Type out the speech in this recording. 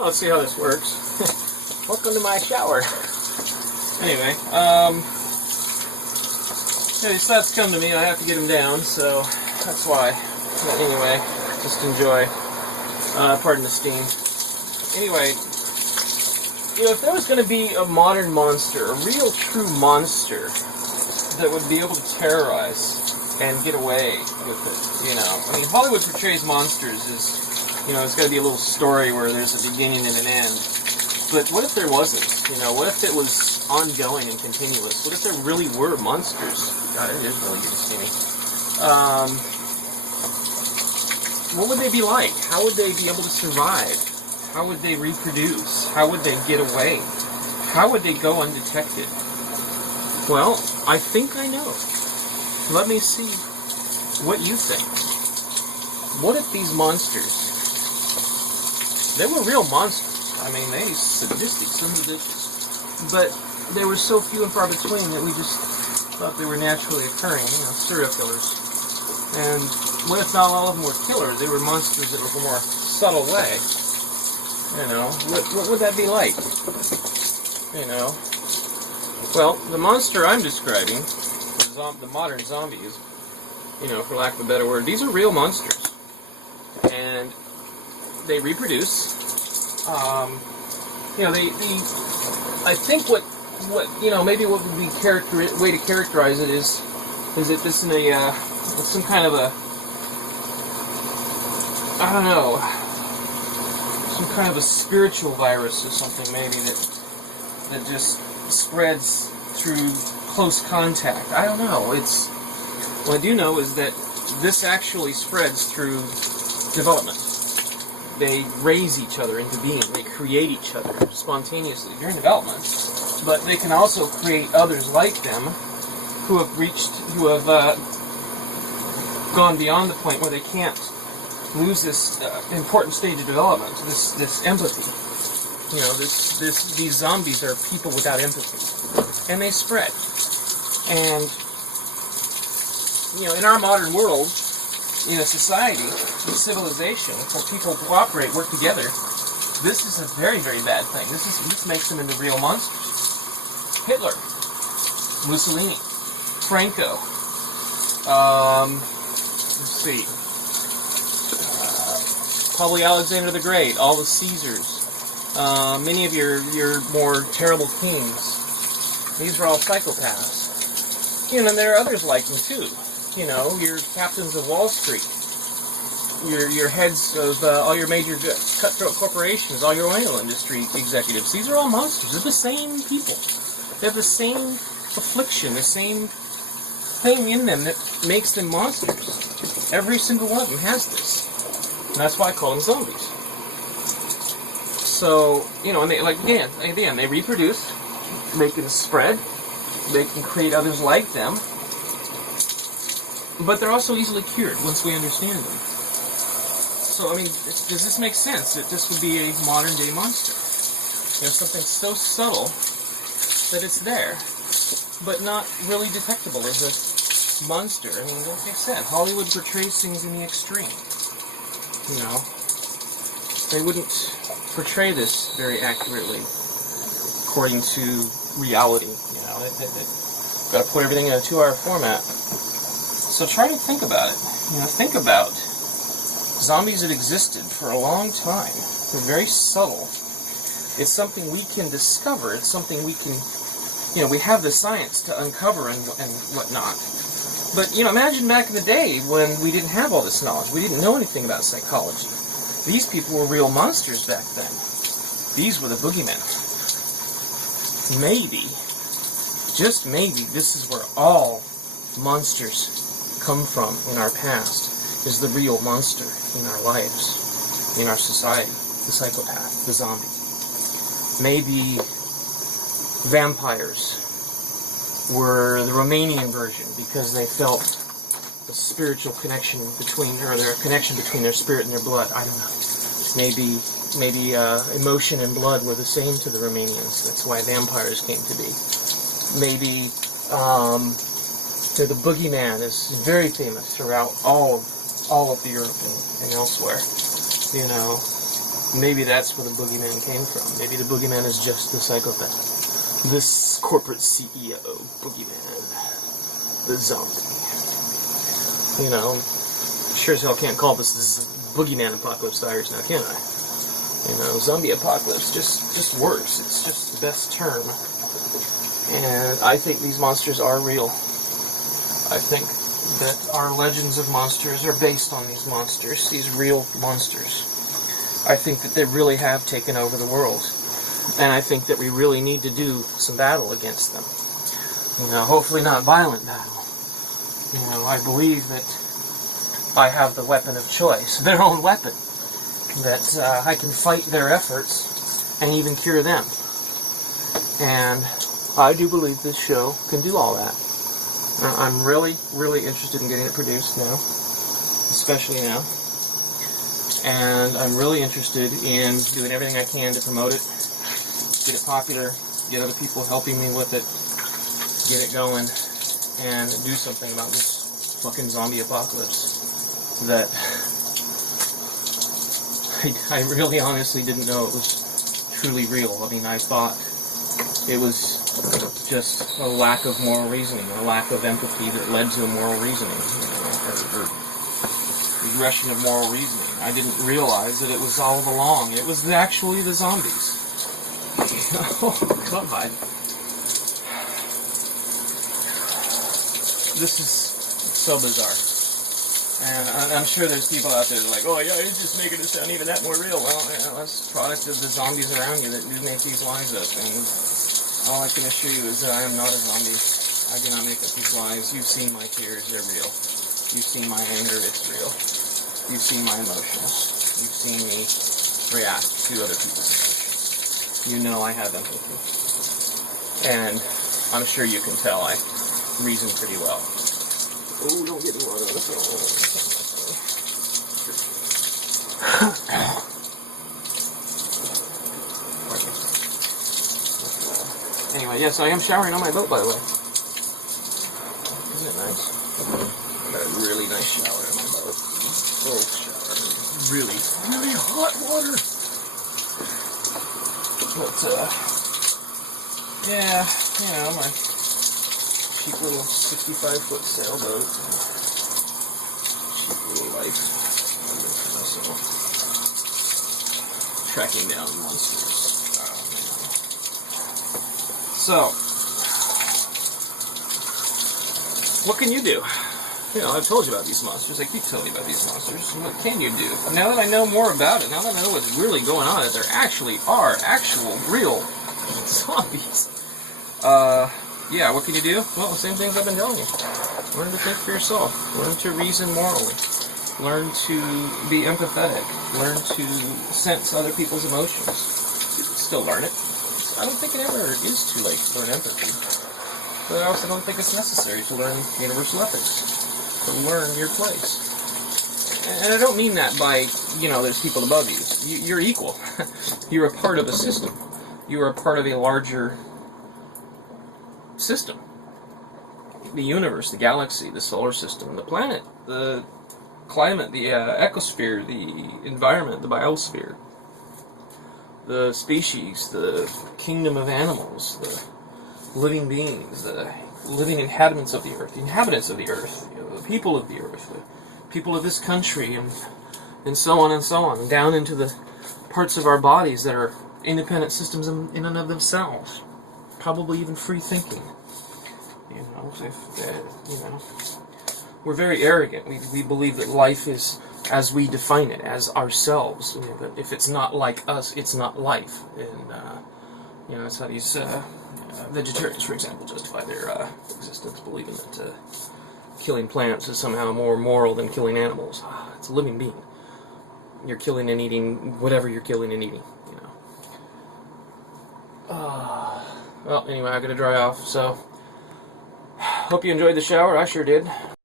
let's see how this works. Welcome to my shower. Anyway, these thoughts come to me, I have to get them down, so that's why. But anyway, just enjoy. Pardon the steam. Anyway, if there was going to be a modern monster, a real true monster, that would be able to terrorize and get away with it, I mean, Hollywood portrays monsters as, it's got to be a little story where there's a beginning and an end. But what if there wasn't? What if it was ongoing and continuous? What if there really were monsters? God, it is really good to see me. What would they be like? How would they be able to survive? How would they reproduce? How would they get away? How would they go undetected? Well, I think I know. Let me see what you think. What if these monsters, they were real monsters. I mean, they sadistic sons of bitches. But they were so few and far between that we just thought they were naturally occurring, serial killers. And what if not all of them were killers? They were monsters that were a more subtle way. What would that be like? Well, the monster I'm describing, the modern zombies, for lack of a better word, these are real monsters. And they reproduce. I think what maybe what would be way to characterize it is that this in a some kind of a, I don't know, some kind of a spiritual virus or something maybe that just spreads through close contact. I don't know. What I do know is that this actually spreads through development. They raise each other into being. They create each other spontaneously during development. But they can also create others like them who have gone beyond the point where they can't lose this important stage of development, this empathy. These zombies are people without empathy. And they spread. And, in our modern world, in a society, in civilization, where people cooperate, work together, this is a very, very bad thing. This makes them into real monsters. Hitler, Mussolini, Franco, let's see, probably Alexander the Great, all the Caesars, many of your more terrible kings. These are all psychopaths. And there are others like them too. Your captains of Wall Street, your heads of all your major cutthroat corporations, all your oil industry executives. These are all monsters. They're the same people. They have the same affliction, the same thing in them that makes them monsters. Every single one of them has this. And that's why I call them zombies. So, and they, again, they reproduce, they can spread, they can create others like them, but they're also easily cured once we understand them. So, I mean, does this make sense? That this would be a modern-day monster. Something so subtle that it's there, but not really detectable as a monster. I mean, like I said, Hollywood portrays things in the extreme. They wouldn't portray this very accurately according to reality. They've got to put everything in a 2-hour format. So try to think about it. Think about zombies that existed for a long time. They're very subtle. It's something we can discover. It's something we can, we have the science to uncover and whatnot. But, imagine back in the day when we didn't have all this knowledge. We didn't know anything about psychology. These people were real monsters back then. These were the boogeymen. Maybe, just maybe, this is where all monsters come from in our past, is the real monster in our lives, in our society, the psychopath, the zombie. Maybe vampires were the Romanian version because they felt the spiritual connection between, or their connection between their spirit and their blood. I don't know. Maybe emotion and blood were the same to the Romanians. That's why vampires came to be. Maybe the boogeyman is very famous throughout all of Europe and elsewhere. maybe that's where the boogeyman came from. Maybe the boogeyman is just the psychopath. This corporate CEO boogeyman. The zombie. You know, sure as hell can't call this boogeyman apocalypse diaries now, can I? You know, zombie apocalypse just works. It's just the best term. And I think these monsters are real. I think that our legends of monsters are based on these monsters, these real monsters. I think that they really have taken over the world. And I think that we really need to do some battle against them. You know, hopefully not violent battle. You know, I believe that I have the weapon of choice, their own weapon. That I can fight their efforts and even cure them. And I do believe this show can do all that. I'm really, really interested in getting it produced now, especially now. And I'm really interested in doing everything I can to promote it, get it popular, get other people helping me with it, get it going, and do something about this fucking zombie apocalypse that I really honestly didn't know it was truly real. I mean, I thought it was just a lack of moral reasoning, a lack of empathy that led to moral reasoning, you know, or regression of moral reasoning. I didn't realize that it was all along. It was actually the zombies. Oh, God. This is so bizarre. And I'm sure there's people out there that are like, oh yeah, you're just making it sound even that more real. Well, that's a product of the zombies around you that do make these lies up. And all I can assure you is that I am not a zombie. I do not make up these lies. You've seen my tears, they're real. You've seen my anger, it's real. You've seen my emotions. You've seen me react to other people's emotions. You know I have empathy. And I'm sure you can tell I reason pretty well. Oh, don't get me wrong on the phone. Anyway, yes, I am showering on my boat, by the way. Isn't it nice? I got a really nice shower on my boat. Oh, shower. Really, really hot water. But, yeah, you know, my cheap little 65-foot sailboat. Cheap little life. Tracking down monsters. So, what can you do? You know, I've told you about these monsters. I keep telling you about these monsters. What can you do? Now that I know more about it, now that I know what's really going on, that there actually are actual, real zombies. Yeah, what can you do? Well, the same things I've been telling you. Learn to think for yourself. Learn to reason morally. Learn to be empathetic. Learn to sense other people's emotions. You can still learn it. I don't think it ever is too late to learn empathy. But I also don't think it's necessary to learn universal ethics. To learn your place. And I don't mean that by, you know, there's people above you. You're equal. You're a part of a system. You are a part of a larger system. The universe, the galaxy, the solar system, the planet, the climate, the ecosphere, the environment, the biosphere, the species, the kingdom of animals, the living beings, the living inhabitants of the earth, you know, the people of the earth, the people of this country, and so on, and down into the parts of our bodies that are independent systems in and of themselves, probably even free thinking. You know, we're very arrogant. We believe that life is as we define it, as ourselves. You know, that if it's not like us, it's not life. And you know, that's how these vegetarians, for example, justify their existence, believing that killing plants is somehow more moral than killing animals. It's a living being. You're killing and eating whatever you're killing and eating. You know. Well, anyway, I gotta dry off. So, hope you enjoyed the shower. I sure did.